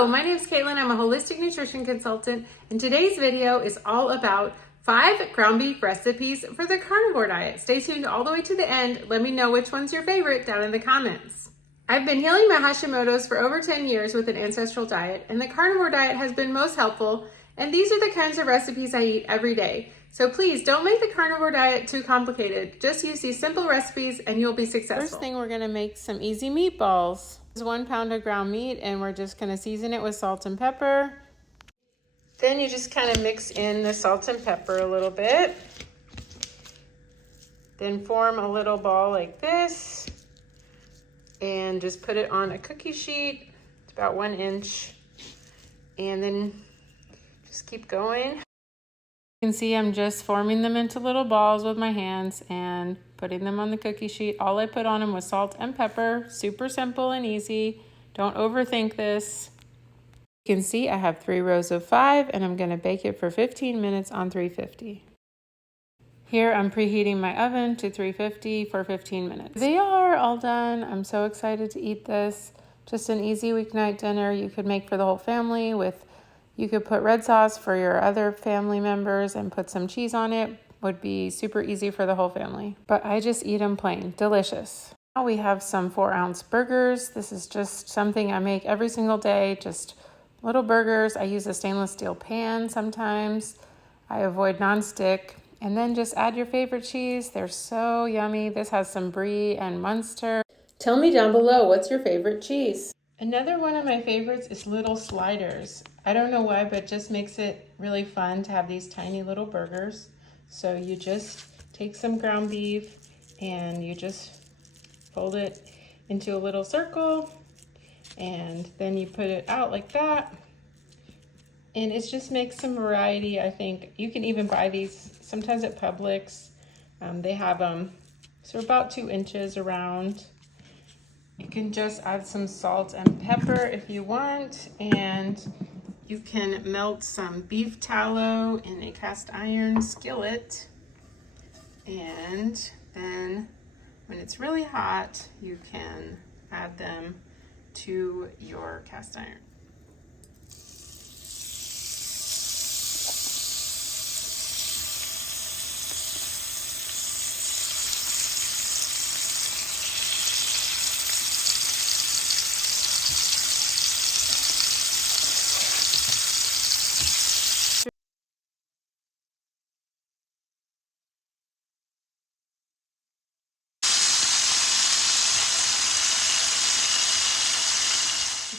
Hello, my name is Caitlin. I'm a holistic nutrition consultant, and today's video is all about 5 ground beef recipes for the carnivore diet. Stay tuned all the way to the end. Let me know which one's your favorite down in the comments. I've been healing my Hashimoto's for over 10 years with an ancestral diet, and the carnivore diet has been most helpful, and these are the kinds of recipes I eat every day. So please don't make the carnivore diet too complicated. Just use these simple recipes and you'll be successful. First thing, we're gonna make some easy meatballs. This is 1 pound of ground meat, and we're just gonna season it with salt and pepper. Then you just kind of mix in the salt and pepper a little bit. Then form a little ball like this and just put it on a cookie sheet. It's about 1 inch. And then just keep going. You can see I'm just forming them into little balls with my hands and putting them on the cookie sheet. All I put on them was salt and pepper. Super simple and easy. Don't overthink this. You can see I have 3 rows of 5, and I'm gonna bake it for 15 minutes on 350. Here I'm preheating my oven to 350 for 15 minutes. They are all done. I'm so excited to eat this. Just an easy weeknight dinner you could make for the whole family with. You could put red sauce for your other family members and put some cheese on it. Would be super easy for the whole family. But I just eat them plain. Delicious. Now we have some 4-ounce burgers. This is just something I make every single day. Just little burgers. I use a stainless steel pan sometimes. I avoid nonstick. And then just add your favorite cheese. They're so yummy. This has some brie and Munster. Tell me down below, what's your favorite cheese? Another one of my favorites is little sliders. I don't know why, but it just makes it really fun to have these tiny little burgers. So you just take some ground beef and you just fold it into a little circle, and then you put it out like that. And it just makes some variety, I think. You can even buy these sometimes at Publix. They have them, so about 2 inches around. You can just add some salt and pepper if you want, and you can melt some beef tallow in a cast iron skillet. And then when it's really hot, you can add them to your cast iron.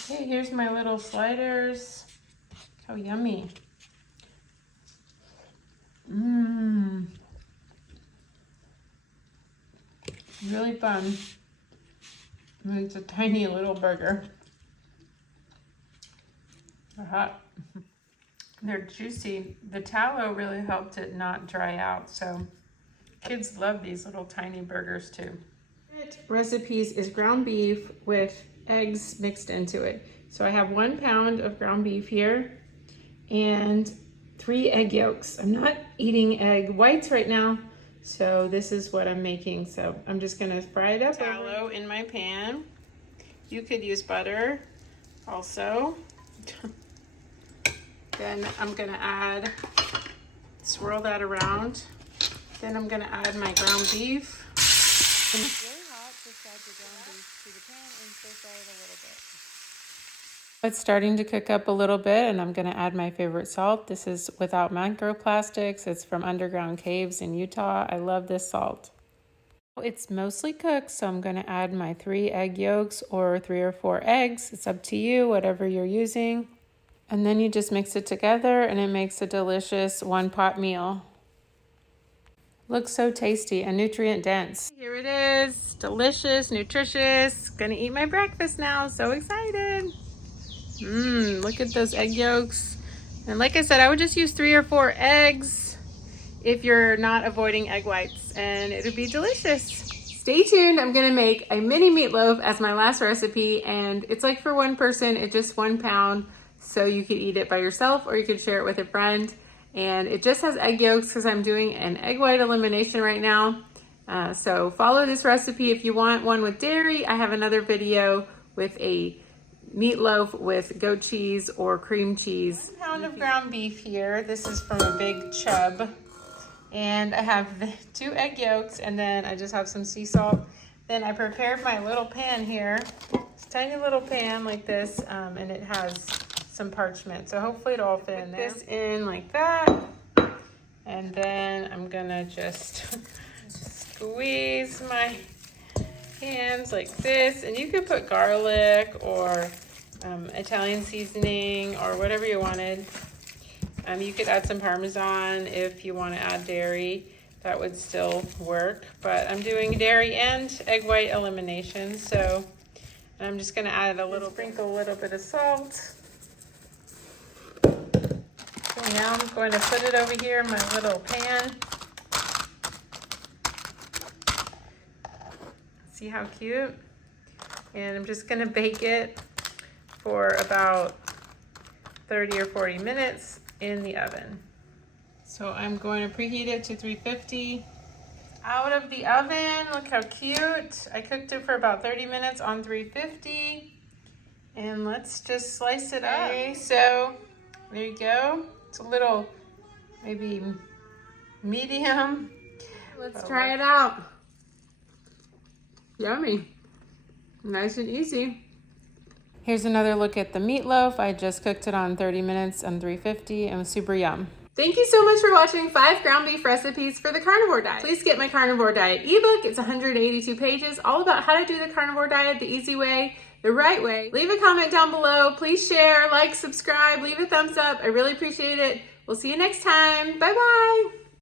Okay, here's my little sliders. How yummy. Really fun. And it's a tiny little burger. They're hot. They're juicy. The tallow really helped it not dry out, so kids love these little tiny burgers too. Recipes is ground beef with eggs mixed into it. So I have 1 pound of ground beef here and 3 egg yolks. I'm not eating egg whites right now, so this is what I'm making. So I'm just gonna fry it up. Tallow in my pan. You could use butter also. Then I'm gonna swirl that around. Then I'm gonna add my ground beef. When it's really hot, just add your ground beef to the pan and stir fry it a little bit. It's starting to cook up a little bit, and I'm gonna add my favorite salt. This is without microplastics. It's from underground caves in Utah. I love this salt. It's mostly cooked, so I'm gonna add my 3 egg yolks or 3 or 4 eggs. It's up to you, whatever you're using. And then you just mix it together, and it makes a delicious 1-pot meal. Looks so tasty and nutrient dense. Here it is, delicious, nutritious. Gonna eat my breakfast now, so excited. Look at those egg yolks. And like I said, I would just use 3 or 4 eggs if you're not avoiding egg whites, and it would be delicious. Stay tuned, I'm gonna make a mini meatloaf as my last recipe, and it's like for 1 person, it's just 1 pound, so you could eat it by yourself or you could share it with a friend. And it just has egg yolks because I'm doing an egg white elimination right now. So follow this recipe if you want one with dairy. I have another video with a meatloaf with goat cheese or cream cheese. 1 pound of ground beef here. This is from a big chub. And I have the 2 egg yolks, and then I just have some sea salt. Then I prepared my little pan here. It's a tiny little pan like this, and it has some parchment. So hopefully it'll all fit in there. Put this in like that. And then I'm gonna just squeeze my hands like this. And you could put garlic or Italian seasoning or whatever you wanted. You could add some Parmesan if you want to add dairy. That would still work. But I'm doing dairy and egg white elimination. So I'm just going to add sprinkle a little bit of salt. So now I'm going to put it over here in my little pan. See how cute? And I'm just going to bake it for about 30 or 40 minutes in the oven. So I'm going to preheat it to 350. Out of the oven, look how cute. I cooked it for about 30 minutes on 350. And let's just slice it up. Okay, so there you go. It's a little, maybe medium. Let's try it out. Yummy. Nice and easy. Here's another look at the meatloaf. I just cooked it on 30 minutes on 350 and it was super yum. Thank you so much for watching 5 ground beef recipes for the carnivore diet. Please get my carnivore diet ebook. It's 182 pages, all about how to do the carnivore diet the easy way, the right way. Leave a comment down below. Please share, like, subscribe, leave a thumbs up. I really appreciate it. We'll see you next time. Bye-bye.